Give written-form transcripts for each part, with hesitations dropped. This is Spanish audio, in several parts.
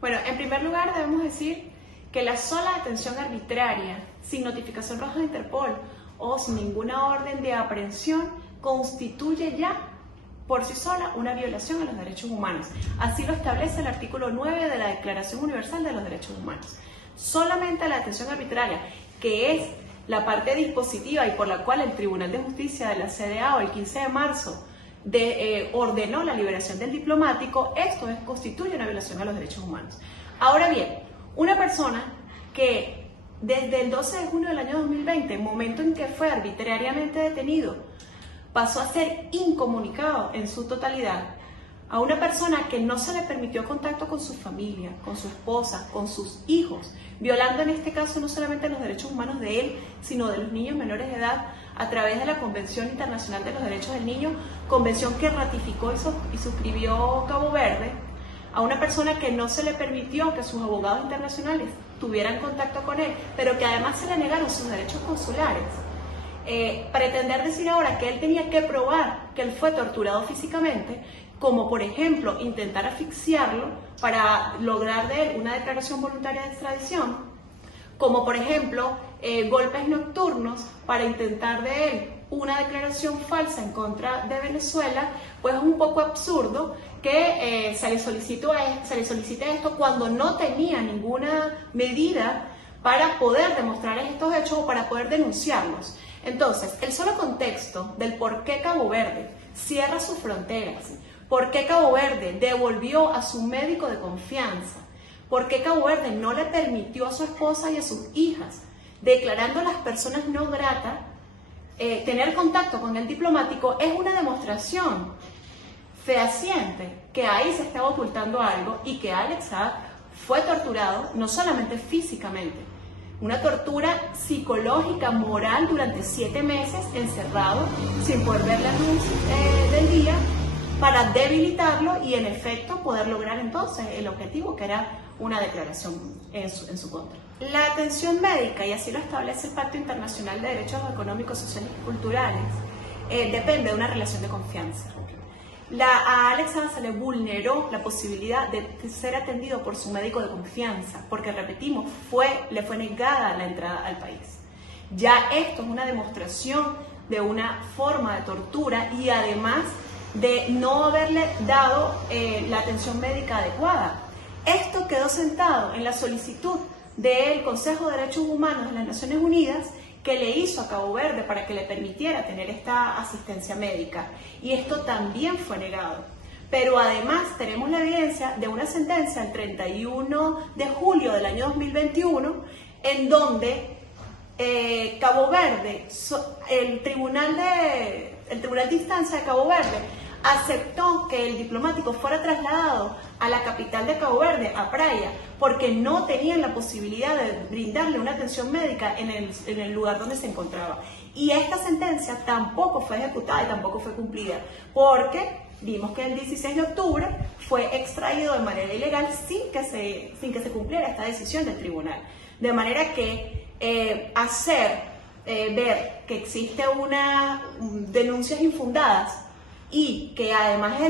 Bueno, en primer lugar debemos decir que la sola detención arbitraria, sin notificación roja de Interpol o sin ninguna orden de aprehensión, constituye ya por sí sola una violación a los derechos humanos. Así lo establece el artículo 9 de la Declaración Universal de los Derechos Humanos. Solamente la detención arbitraria, que es la parte dispositiva y por la cual el Tribunal de Justicia de la CEDEAO el 15 de marzo ordenó la liberación del diplomático, esto constituye una violación a los derechos humanos. Ahora bien, una persona que desde el 12 de junio del año 2020, momento en que fue arbitrariamente detenido, pasó a ser incomunicado en su totalidad, a una persona que no se le permitió contacto con su familia, con su esposa, con sus hijos, violando en este caso no solamente los derechos humanos de él, sino de los niños menores de edad a través de la Convención Internacional de los Derechos del Niño, convención que ratificó y suscribió Cabo Verde, a una persona que no se le permitió que sus abogados internacionales tuvieran contacto con él, pero que además se le negaron sus derechos consulares. Pretender decir ahora que él tenía que probar que él fue torturado físicamente, como por ejemplo intentar asfixiarlo para lograr de él una declaración voluntaria de extradición, como por ejemplo golpes nocturnos para intentar de él una declaración falsa en contra de Venezuela, pues es un poco absurdo que se le solicite esto cuando no tenía ninguna medida para poder demostrar estos hechos o para poder denunciarlos. Entonces, el solo contexto del por qué Cabo Verde cierra sus fronteras, por qué Cabo Verde devolvió a su médico de confianza, por qué Cabo Verde no le permitió a su esposa y a sus hijas, declarando a las personas no gratas, tener contacto con el diplomático, es una demostración fehaciente que ahí se estaba ocultando algo y que Alex Saab fue torturado no solamente físicamente, una tortura psicológica, moral, durante 7 meses encerrado, sin poder ver la luz del día, para debilitarlo y en efecto poder lograr entonces el objetivo, que era una declaración en su contra. La atención médica, y así lo establece el Pacto Internacional de Derechos Económicos, Sociales y Culturales, depende de una relación de confianza. A Alex Saab se le vulneró la posibilidad de ser atendido por su médico de confianza, porque repetimos, le fue negada la entrada al país. Ya esto es una demostración de una forma de tortura y además de no haberle dado la atención médica adecuada. Esto quedó sentado en la solicitud del Consejo de Derechos Humanos de las Naciones Unidas, que le hizo a Cabo Verde para que le permitiera tener esta asistencia médica, y esto también fue negado. Pero además tenemos la evidencia de una sentencia el 31 de julio del año 2021, en donde Cabo Verde, el Tribunal de Instancia de Cabo Verde aceptó que el diplomático fuera trasladado a la capital de Cabo Verde, a Praia, porque no tenían la posibilidad de brindarle una atención médica en el lugar donde se encontraba. Y esta sentencia tampoco fue ejecutada y tampoco fue cumplida, porque vimos que el 16 de octubre fue extraído de manera ilegal sin que se cumpliera esta decisión del tribunal. De manera que hacer ver que existe denuncias infundadas y que además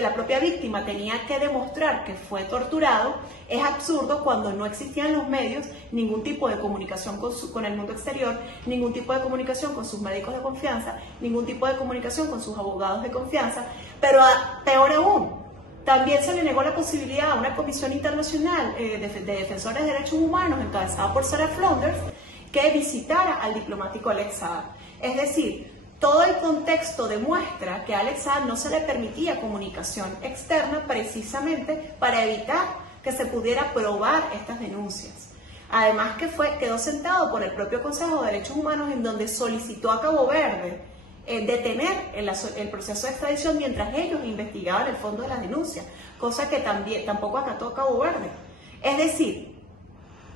la propia víctima tenía que demostrar que fue torturado, es absurdo cuando no existían los medios, ningún tipo de comunicación con el mundo exterior, ningún tipo de comunicación con sus médicos de confianza, ningún tipo de comunicación con sus abogados de confianza, pero peor aún, también se le negó la posibilidad a una comisión internacional de defensores de derechos humanos, encabezada por Sarah Flanders, que visitara al diplomático Alex Saab. Es decir, todo el contexto demuestra que a Alex Saab no se le permitía comunicación externa precisamente para evitar que se pudiera probar estas denuncias. Además que quedó sentado por el propio Consejo de Derechos Humanos, en donde solicitó a Cabo Verde detener el proceso de extradición mientras ellos investigaban el fondo de las denuncias, cosa que tampoco acató Cabo Verde. Es decir,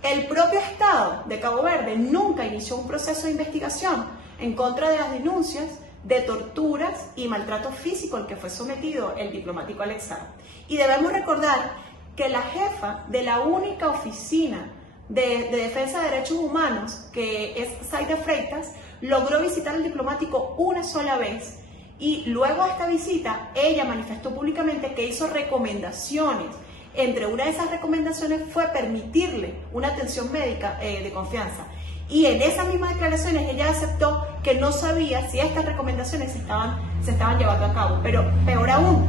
el propio Estado de Cabo Verde nunca inició un proceso de investigación en contra de las denuncias de torturas y maltrato físico al que fue sometido el diplomático Alex Saab. Y debemos recordar que la jefa de la única oficina de defensa de derechos humanos, que es Zaida Freitas, logró visitar al diplomático una sola vez, y luego de esta visita ella manifestó públicamente que hizo recomendaciones entre una de esas recomendaciones fue permitirle una atención médica de confianza. Y en esas mismas declaraciones ella aceptó que no sabía si estas recomendaciones se estaban llevando a cabo. Pero peor aún,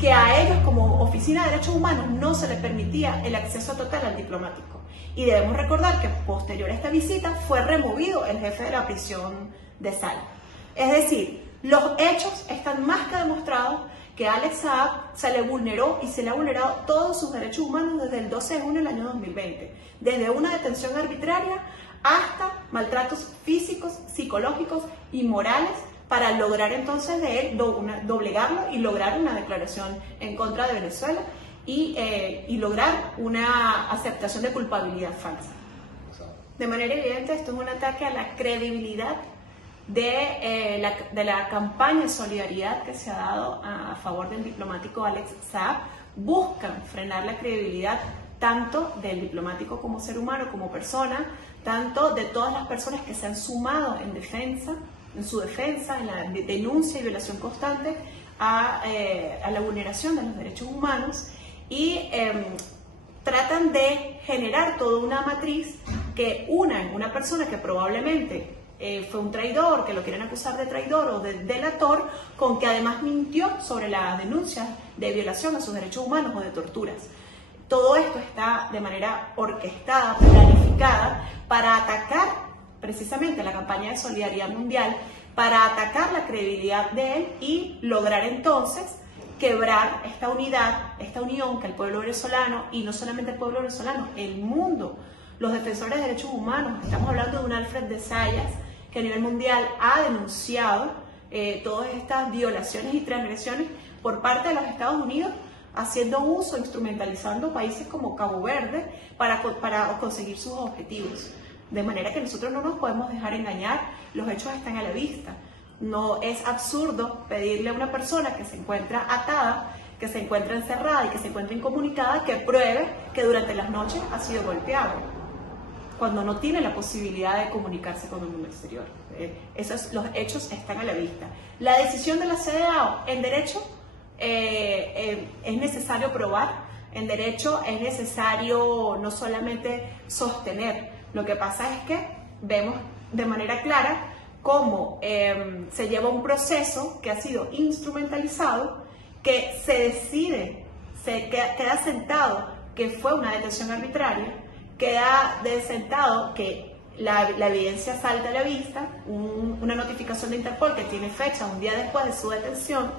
que a ellos como Oficina de Derechos Humanos no se les permitía el acceso total al diplomático. Y debemos recordar que posterior a esta visita fue removido el jefe de la prisión de Sal. Es decir, los hechos están más que demostrados que a Alex Saab se le vulneró y se le ha vulnerado todos sus derechos humanos desde el 12 de junio del año 2020. Desde una detención arbitraria hasta maltratos físicos, psicológicos y morales para lograr entonces de él doblegarlo y lograr una declaración en contra de Venezuela y lograr una aceptación de culpabilidad falsa. De manera evidente, esto es un ataque a la credibilidad de la campaña de solidaridad que se ha dado a favor del diplomático Alex Saab. Buscan frenar la credibilidad tanto del diplomático como ser humano, como persona, tanto de todas las personas que se han sumado en su defensa, en la denuncia y violación constante a la vulneración de los derechos humanos, y tratan de generar toda una matriz que una en una persona que probablemente fue un traidor, que lo quieren acusar de traidor o de delator, con que además mintió sobre las denuncias de violación a sus derechos humanos o de torturas. Todo esto está de manera orquestada, planificada, para atacar precisamente la campaña de solidaridad mundial, para atacar la credibilidad de él y lograr entonces quebrar esta unidad, esta unión que el pueblo venezolano, y no solamente el pueblo venezolano, el mundo, los defensores de derechos humanos, estamos hablando de un Alfred de Zayas, que a nivel mundial ha denunciado todas estas violaciones y transgresiones por parte de los Estados Unidos, haciendo uso, instrumentalizando países como Cabo Verde para conseguir sus objetivos. De manera que nosotros no nos podemos dejar engañar, los hechos están a la vista. No es absurdo pedirle a una persona que se encuentra atada, que se encuentra encerrada y que se encuentra incomunicada, que pruebe que durante las noches ha sido golpeado, cuando no tiene la posibilidad de comunicarse con el mundo exterior. Los hechos están a la vista. La decisión de la CEDEAW en derecho es necesario probar, en derecho es necesario no solamente sostener. Lo que pasa es que vemos de manera clara cómo se lleva un proceso que ha sido instrumentalizado, que se decide, queda sentado que fue una detención arbitraria, queda sentado que la evidencia salta a la vista, una notificación de Interpol que tiene fecha un día después de su detención,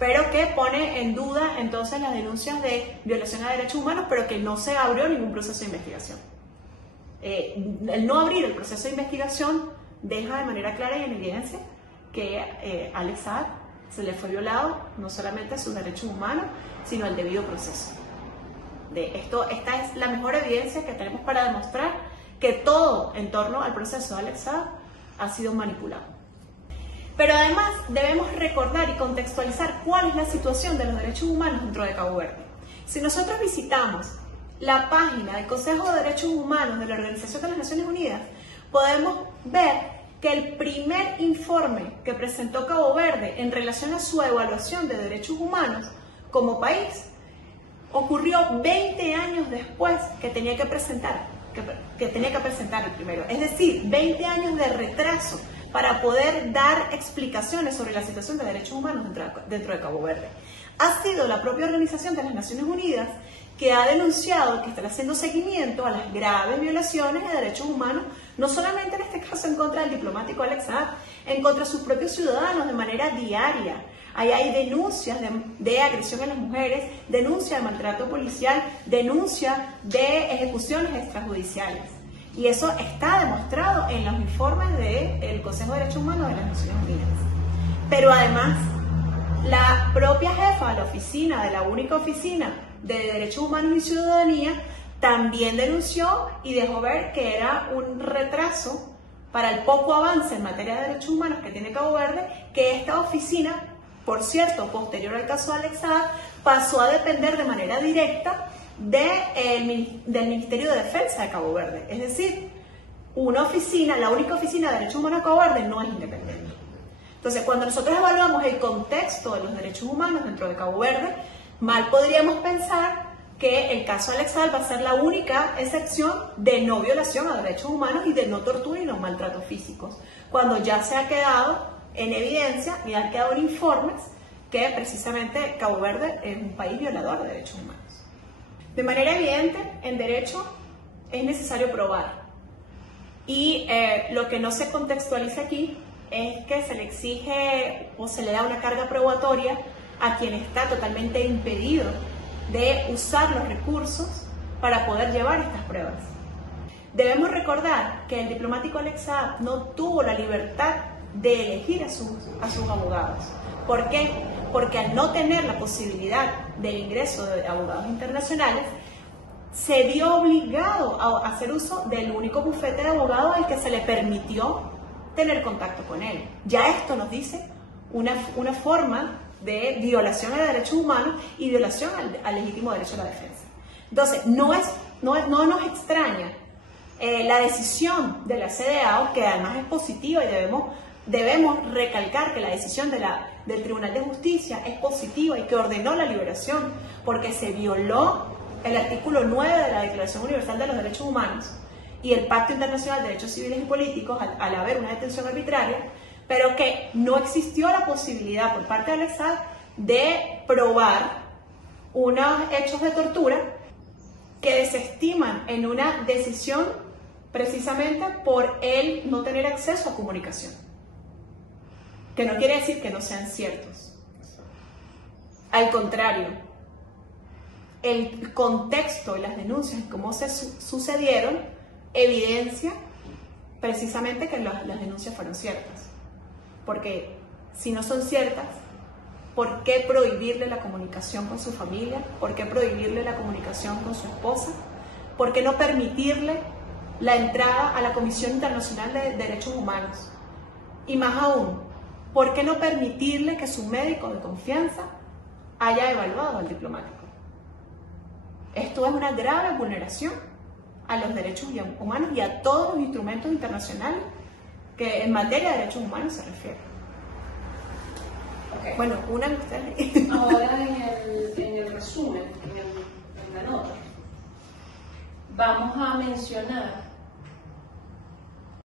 pero que pone en duda entonces las denuncias de violación a derechos humanos, pero que no se abrió ningún proceso de investigación. El no abrir el proceso de investigación deja de manera clara y en evidencia que a Alex Saab se le fue violado no solamente sus derechos humanos, sino el debido proceso. Esta es la mejor evidencia que tenemos para demostrar que todo en torno al proceso de Alex Saab ha sido manipulado. Pero además debemos recordar y contextualizar cuál es la situación de los derechos humanos dentro de Cabo Verde. Si nosotros visitamos la página del Consejo de Derechos Humanos de la Organización de las Naciones Unidas, podemos ver que el primer informe que presentó Cabo Verde en relación a su evaluación de derechos humanos como país ocurrió 20 años después que tenía que presentar el primero. Es decir, 20 años de retraso para poder dar explicaciones sobre la situación de derechos humanos dentro de Cabo Verde. Ha sido la propia Organización de las Naciones Unidas que ha denunciado que están haciendo seguimiento a las graves violaciones de derechos humanos, no solamente en este caso en contra del diplomático Alex Saab, en contra de sus propios ciudadanos de manera diaria. Ahí hay denuncias de agresión a las mujeres, denuncia de maltrato policial, denuncia de ejecuciones extrajudiciales. Y eso está demostrado en los informes del Consejo de Derechos Humanos de las Naciones Unidas. Pero además, la propia jefa de la oficina, de la única oficina de Derechos Humanos y Ciudadanía, también denunció y dejó ver que era un retraso para el poco avance en materia de derechos humanos que tiene Cabo Verde, que esta oficina, por cierto, posterior al caso de Alex Saab, pasó a depender de manera directa del Ministerio de Defensa de Cabo Verde. Es decir, una oficina, la única oficina de derechos humanos de Cabo Verde no es independiente. Entonces, cuando nosotros evaluamos el contexto de los derechos humanos dentro de Cabo Verde, mal podríamos pensar que el caso Alex Saab va a ser la única excepción de no violación a derechos humanos y de no tortura y no maltratos físicos, cuando ya se ha quedado en evidencia y han quedado en informes que precisamente Cabo Verde es un país violador de derechos humanos. De manera evidente, en derecho es necesario probar. Y lo que no se contextualiza aquí es que se le exige o se le da una carga probatoria a quien está totalmente impedido de usar los recursos para poder llevar estas pruebas. Debemos recordar que el diplomático Alex Saab no tuvo la libertad de elegir a sus abogados. ¿Por qué? Porque al no tener la posibilidad del ingreso de abogados internacionales, se vio obligado a hacer uso del único bufete de abogados al que se le permitió tener contacto con él. Ya esto nos dice una forma de violación a derechos humanos y violación al legítimo derecho a la defensa. Entonces, no nos extraña la decisión de la CEDEAO, que además es positiva, y debemos recalcar que la decisión del Tribunal de Justicia es positiva y que ordenó la liberación, porque se violó el artículo 9 de la Declaración Universal de los Derechos Humanos y el Pacto Internacional de Derechos Civiles y Políticos al haber una detención arbitraria, pero que no existió la posibilidad por parte de Alex Saab de probar unos hechos de tortura que desestiman en una decisión precisamente por él no tener acceso a comunicación, que no quiere decir que no sean ciertos. Al contrario, el contexto y las denuncias, cómo se sucedieron, evidencia precisamente que las denuncias fueron ciertas. Porque si no son ciertas, ¿por qué prohibirle la comunicación con su familia? ¿Por qué prohibirle la comunicación con su esposa? ¿Por qué no permitirle la entrada a la Comisión Internacional de Derechos Humanos? Y más aún, ¿por qué no permitirle que su médico de confianza haya evaluado al diplomático? Esto es una grave vulneración a los derechos humanos y a todos los instrumentos internacionales que en materia de derechos humanos se refiere. Okay. Bueno, una de ustedes. Ahora en el resumen, en la nota, vamos a mencionar